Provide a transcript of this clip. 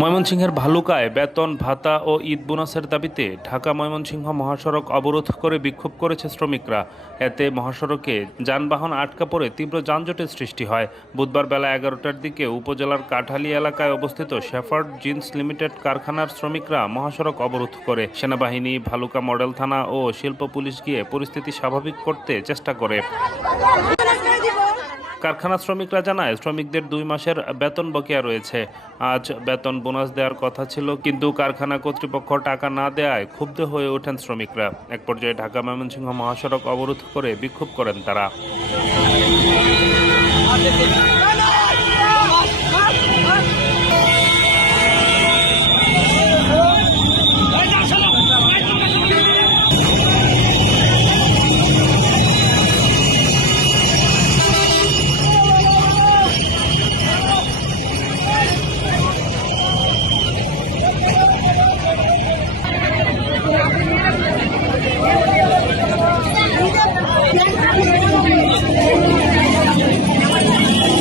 ময়মনসিংহের ভালুকায় বেতন ভাতা ও ঈদ বোনাসের দাবিতে ঢাকা ময়মনসিংহ মহাসড়ক অবরোধ করে বিক্ষোভ করেছে শ্রমিকরা। এতে মহাসড়কে যানবাহন আটকা পড়ে তীব্র যানজটের সৃষ্টি হয়। বুধবার বেলা 11টার দিকে উপজেলার কাঠালী এলাকায় অবস্থিত শেফার্ড জিন্স লিমিটেড কারখানার শ্রমিকরা মহাসড়ক অবরোধ করে। সেনাবাহিনী, ভালুকা মডেল থানা ও শিল্প পুলিশ গিয়ে পরিস্থিতি স্বাভাবিক করতে চেষ্টা করে। কারখানা শ্রমিকরা জানায়, শ্রমিকদের 2 মাসের বেতন বকেয়া রয়েছে। আজ বেতন বোনাস দেওয়ার কথা ছিল, কিন্তু কারখানা কর্তৃপক্ষ টাকা না দেওয়ায় ক্ষুব্ধ হয়ে ওঠেন শ্রমিকরা। এক পর্যায়ে ঢাকা ময়মনসিংহ মহাসড়ক অবরোধ করে বিক্ষোভ করেন তারা।